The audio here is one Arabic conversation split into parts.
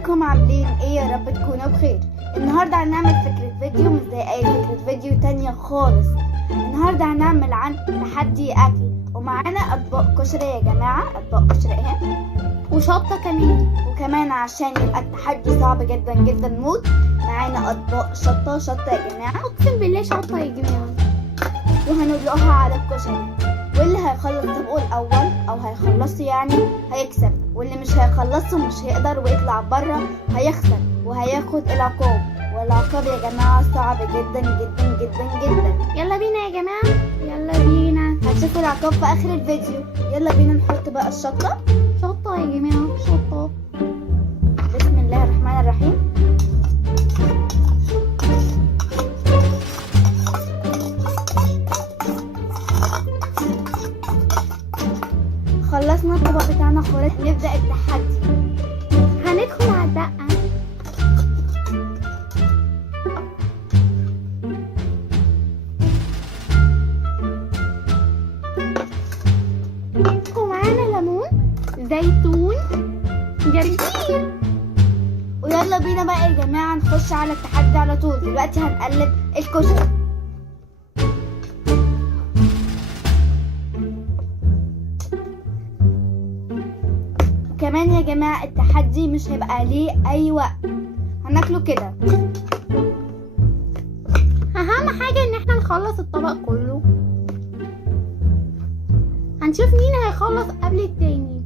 ازيكم عاملين ايه؟ يا رب تكونوا بخير. النهارده هنعمل فكرة فيديو مش زي اي فكرة فيديو تانية خالص. النهارده هنعمل عن تحدي اكل، ومعانا اطباق كشري يا جماعة، اطباق كشري اهي وشطة كمان. وكمان عشان يبقى التحدي صعب جدا جدا موت، معانا اطباق شطة يا جماعة، اقسم بالله شطة يا جماعة. وهندلقها على الكشري، واللي هيخلص طبقه الاول او هيخلصه يعني هيكسب، واللي مش هيخلصه مش هيقدر ويطلع بره هيخسر وهياخد العقاب. والعقاب يا جماعه صعب جدا جدا جدا جدا. يلا بينا يا جماعه، يلا بينا. هتشوفوا العقاب في اخر الفيديو. يلا بينا نحط بقى الشطه يا جماعه، شطه. بسم الله الرحمن الرحيم. خلصنا الطبق بتاعنا خالص، نبدأ التحدي. هندخل على الدقة. ومعانا ليمون، زيتون، جرجير. ويلا بينا بقى يا جماعة نخش على التحدي على طول. دلوقتي هنقلب الكشري. كمان يا جماعة التحدي مش هيبقى ليه أي وقت، هناكله كده. أهم حاجة إن احنا نخلص الطبق كله. هنشوف مين هيخلص قبل التاني،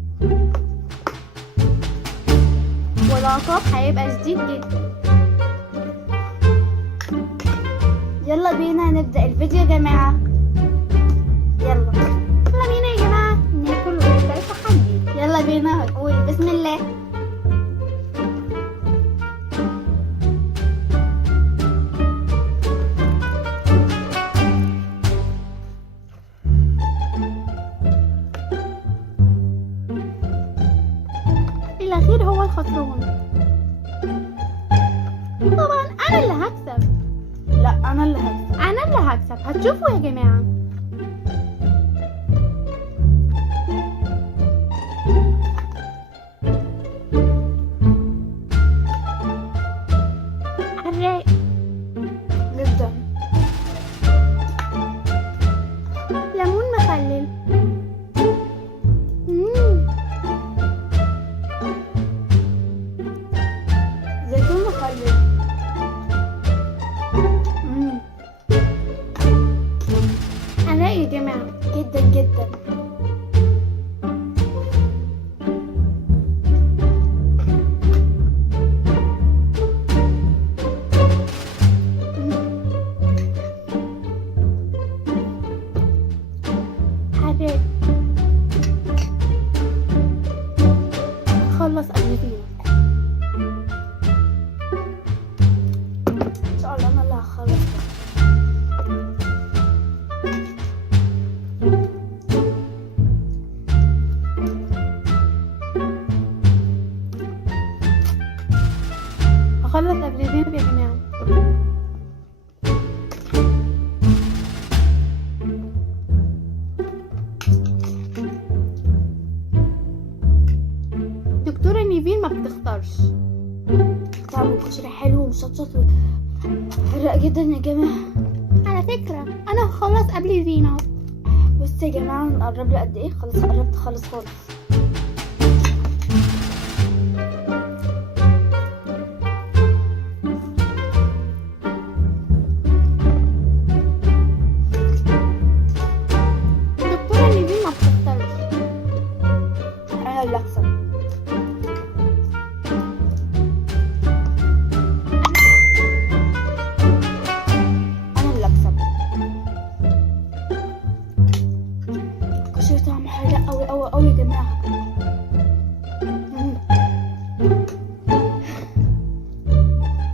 والعقاب هيبقى شديد جدا. يلا بينا نبدأ الفيديو يا جماعة. يلا بينا يا جماعة ناكل ونبدأ التحدي. يلا بينا هنقول بسم الله. الأخير هو الخسران. طبعا أنا اللي هكسب. لا أنا اللي هكسب. هتشوفوا يا جماعة. الرايق جدا. ليمون مخلل. زيتون مخلل. الرايق يا جماعة جدا جدا. خلص قبل فينا ان شاء الله. انا اللي هخلص. هخلص قبل فينا يا جماعه. دكتورة نيفين ما بتختارش. طعم الكشري حلو ومشطشط وحرق جدا يا جماعة. على فكرة أنا هخلص قبل فينا. بصوا يا جماعة نقرب له قد إيه. خلاص قربت خالص. دكتورة نيفين ما بتختارش. أنا اللي هكسب. الكشري طعمه حلو قوي قوي قوي يا جماعة.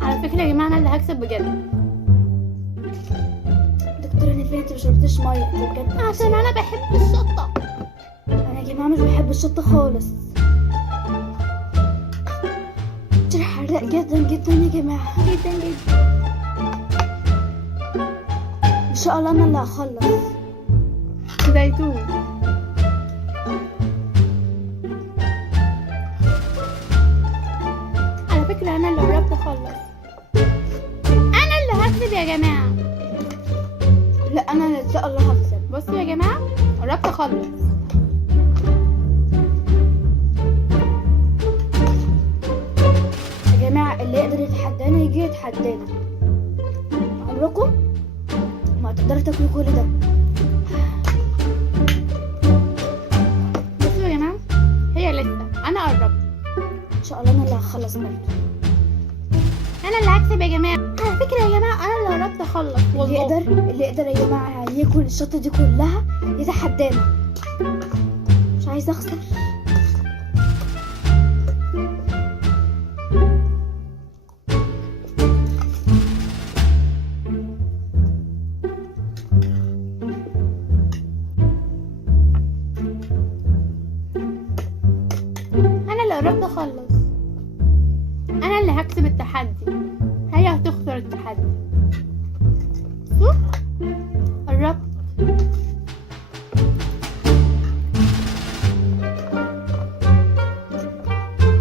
على فكرة يا جماعة أنا اللي هكسب بجد. دكتورة نيفين انت مشربتش مية انت بجد. عشان أنا بحب الشطة. أنا يا جماعة مش بحب الشطة خالص. الكشري حراق جدا جدا يا جماعة، جدا جدا. إن شاء الله أنا اللي هخلص. زيتون. على أخلص. يا جماعة اللي يقدر يتحدانا يجي يتحدانا. عمركم ما تقدروا تاكلوا كل ده. بصوا يا جماعة، هي لسه أنا قربت. ان شاء الله انا اللي هخلص برضه. أنا اللي هكسب يا جماعة. على فكرة يا جماعة أنا اللي قربت أخلص والله. اللي يقدر يا جماعة ياكل الشطة دي كلها يتحدانا. مش عايزة اخسر. أنا اللي قربت أخلص. أنا اللي هكسب التحدي، هي هتخسر التحدي. شوف قربت.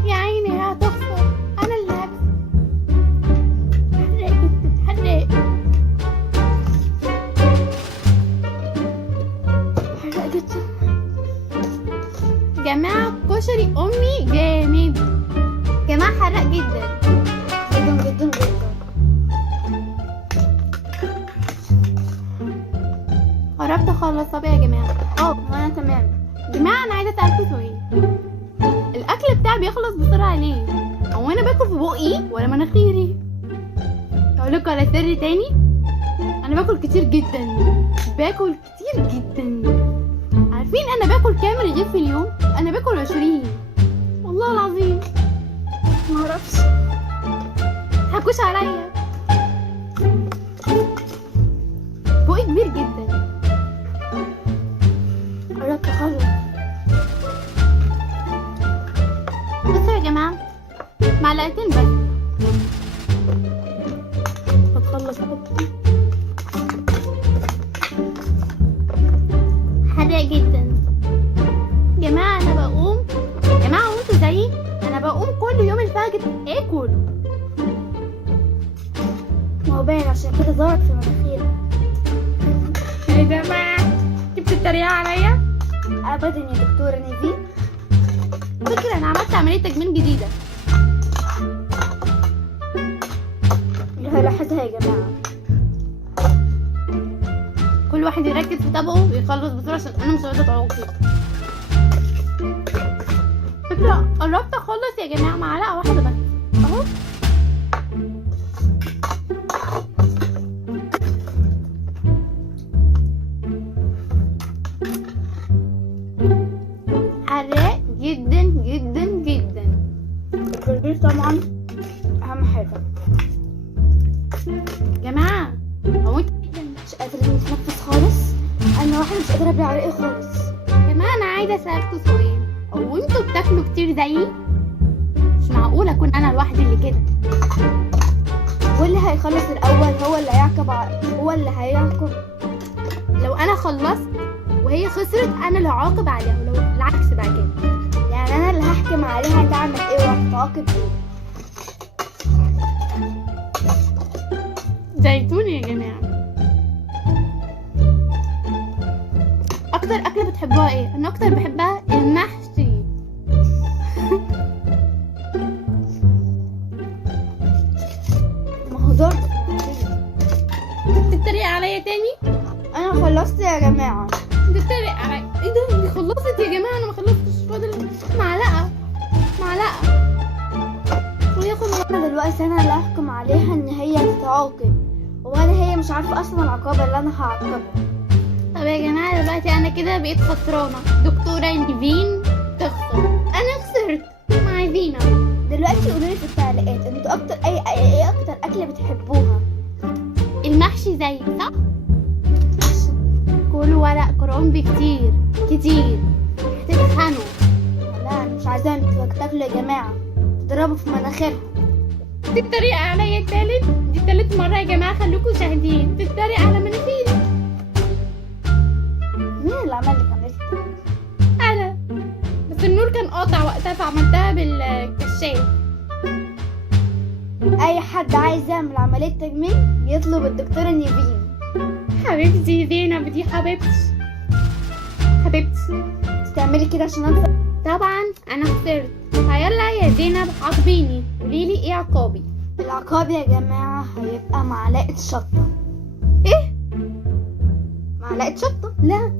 يا عيني هي هتخسر، أنا اللي هكسب. حرق جدا. جماعة كشري أمي جامد. جماعة حرق جدا جدا جدا جدا. قربت أخلص. طب يا جماعة وانا تمام. جماعة أنا عايزة أسألكوا سؤال. الأكل بتاعي بيخلص بسرعة ليه؟ هو أنا باكل في بقي ولا مناخيري؟ أقولكوا على سر تاني، أنا باكل كتير جدا، باكل كتير جدا. عارفين أنا باكل كام رغيف في اليوم؟ أنا باكل 20 والله العظيم. معرفش. متضحكوش عليا، بقي كبير جدا. قربت اخلص. بصوا يا جماعة، معلقتين بس هتخلص. حرق جدا. جماعة أنا بقوم، جماعة وانتوا زيي، أنا بقوم كل يوم الفجر آكل. ما هو باين عشان كده ظهرت في مناخيري. يا جماعة انتوا بتتريقوا عليا؟ ابدا يا دكتورة نيفين. فكرة أنا عملت عملية تجميل جديدة. لاحظها يا جماعة. كل واحد يركز في طبقه ويخلص بسرعة عشان أنا مش عايزة أتعوق. فكرة قربت أخلص يا جماعة، معلقة واحدة بس أهو. حراق جدا جدا جدا. البرجر طبعا اهم حاجة. جماعة هو انتوا مش قادرة نتنفس خالص. انا واحدة مش قادرة ابلع ريقي خالص. جماعة أنا عايزة أسألكوا سؤال. هو انتوا بتاكلوا كتير زيي؟ مش معقول أكون أنا الواحدة اللي كده. واللي هيخلص الاول هو اللي هيعاقب. لو أنا خلصت وهي خسرت أنا اللي هعاقب عليها، ولو العكس بقى كده. يعني انا اللي هحكم عليها تعمل ايه وهتعاقب ايه. زيتون يا جماعة. أكتر أكلة بتحبوها إيه؟ أنا أكتر بحبها المحشي. ما هو دور. بتتريق عليا تاني؟ انا خلصت يا جماعة. بتتريق عليا. إيه ده؟ دي خلصت يا جماعة. أنا ما خلصتش، فاضل معلقة. وياخد انا دلوقتي انا اللي هحكم عليها ان هي تتعاقب، ولا هي مش عارفة اصلا العقابة اللي انا هعاقبها. طب يا جماعة دلوقتي أنا كده بقيت خسرانة. دكتورة نيفين تخسر، أنا خسرت مع فينا. دلوقتي قولولي في التعليقات انتوا ايه اكتر اكلة بتحبوها. المحشي زي صح؟ كلوا ورق كرنب كتير كتير هتتخنوا. لا انا مش عايزاهم تاكلوا يا جماعة، تضربوا في مناخيرها. تتريق عليا دي تالت مرة يا جماعة، خلوكوا شاهدين. تتريق على مناخيري. مين اللي عمل لك عملت؟ أنا بس النور كان قاطع وقتها فعملتها بالكشاف. اي حد عايز يعمل عملية تجميل يطلب الدكتورة نيفين. حبيبتي زينب دي حبيبتي. حبيبتي. تعملي كده عشان انسى؟ طبعا انا خسرت. فيلا يا زينب عاقبيني، قوليلي ايه عقابي؟ العقاب يا جماعة هيبقى معلقة شطة. ايه؟ معلقة شطة؟ لا.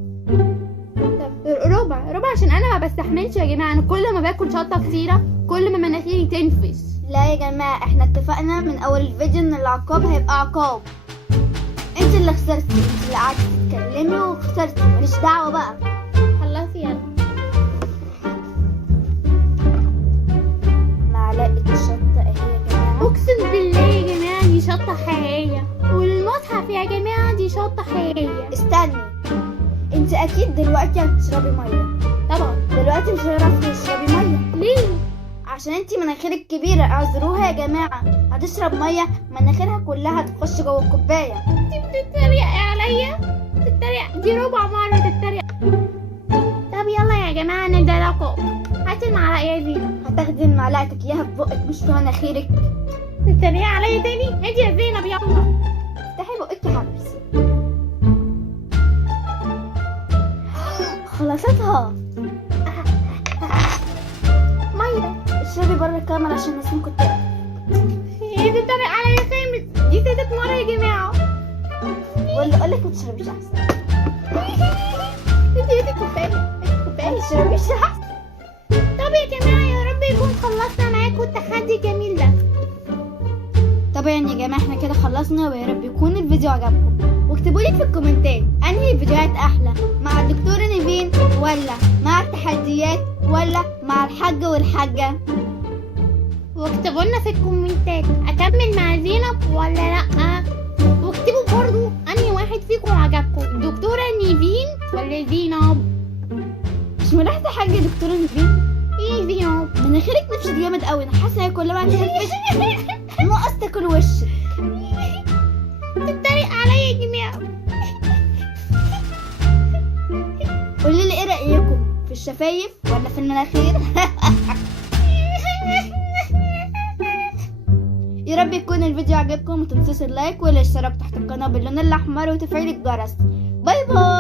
طب ربع عشان انا ما بستحملش يا جماعه. انا كل ما باكل شطه كتيره كل ما مناخيري تنفش. لا يا جماعة، احنا اتفقنا من اول الفيديو ان العقاب هيبقى عقاب. انت اللي خسرتي، انت اللي قعدتي تتكلمي وخسرتي، ماليش دعوة بقى. خلصي يلا. معلقة شطة اهي يا جماعة. اقسم بالله يا جماعه دي شطه حقيقيه، والمصحف يا جماعه دي شطه حقيقيه. استني، انت اكيد دلوقتي هتشربي مية. طبعا. دلوقتي مش هتعرفي تشربي مية. ليه؟ عشان انت مناخيرك كبيرة، اعذروها يا جماعة. هتشرب مية مناخيرها كلها هتخش جوه الكوباية. انت بتتريقي عليا؟ بتتريق؟ دي ربع مره تتريق. طب يلا يا جماعه نبدا العقاب. هاتي المعلقه يا زينب. هتاخدي معلقتك اياها في بقك مش في مناخيرك. تتريقي عليا تاني؟ هاتي يا زينب يلا. افتحي بقك يا حبيبتي. خلصتها. ميه. اشربي بره الكاميرا عشان الناس ممكن تقرا. ايه بتتريق عليا خامس؟ دي تالت مره يا جماعه. ولا اقولك ما تشربيش احسن. انت ايدك كوبايه. ما تشربيش احسن. طب يا جماعه يا رب يكون خلصنا معاكم التحدي الجميل ده. طبعا يا جماعه احنا كده خلصنا، ويا رب يكون الفيديو عجبكم. واكتبوا لي في الكومنتات انهي الفيديوهات احلى، مع الدكتوره نيفين ولا مع التحديات ولا مع الحاج والحاجه. واكتبوا لنا في الكومنتات اكمل مع زينب ولا لا. واكتبوا برضو انهي واحد فيكم عجبكم، الدكتوره نيفين ولا زينب. مش ملاحظه حاجه يا دكتوره نيفين؟ ايه زينب؟ مناخيرك نفشت جامد قوي. انا حاسه ان كل ما انت ناقص تاكل وشك. بتتريق عليا يا جماعه. قولي لي ايه رايكم في الشفايف ولا في المناخير؟ يا رب يكون الفيديو عجبكم. متنسوش اللايك والاشتراك تحت القناه باللون الاحمر وتفعيل الجرس. باي باي.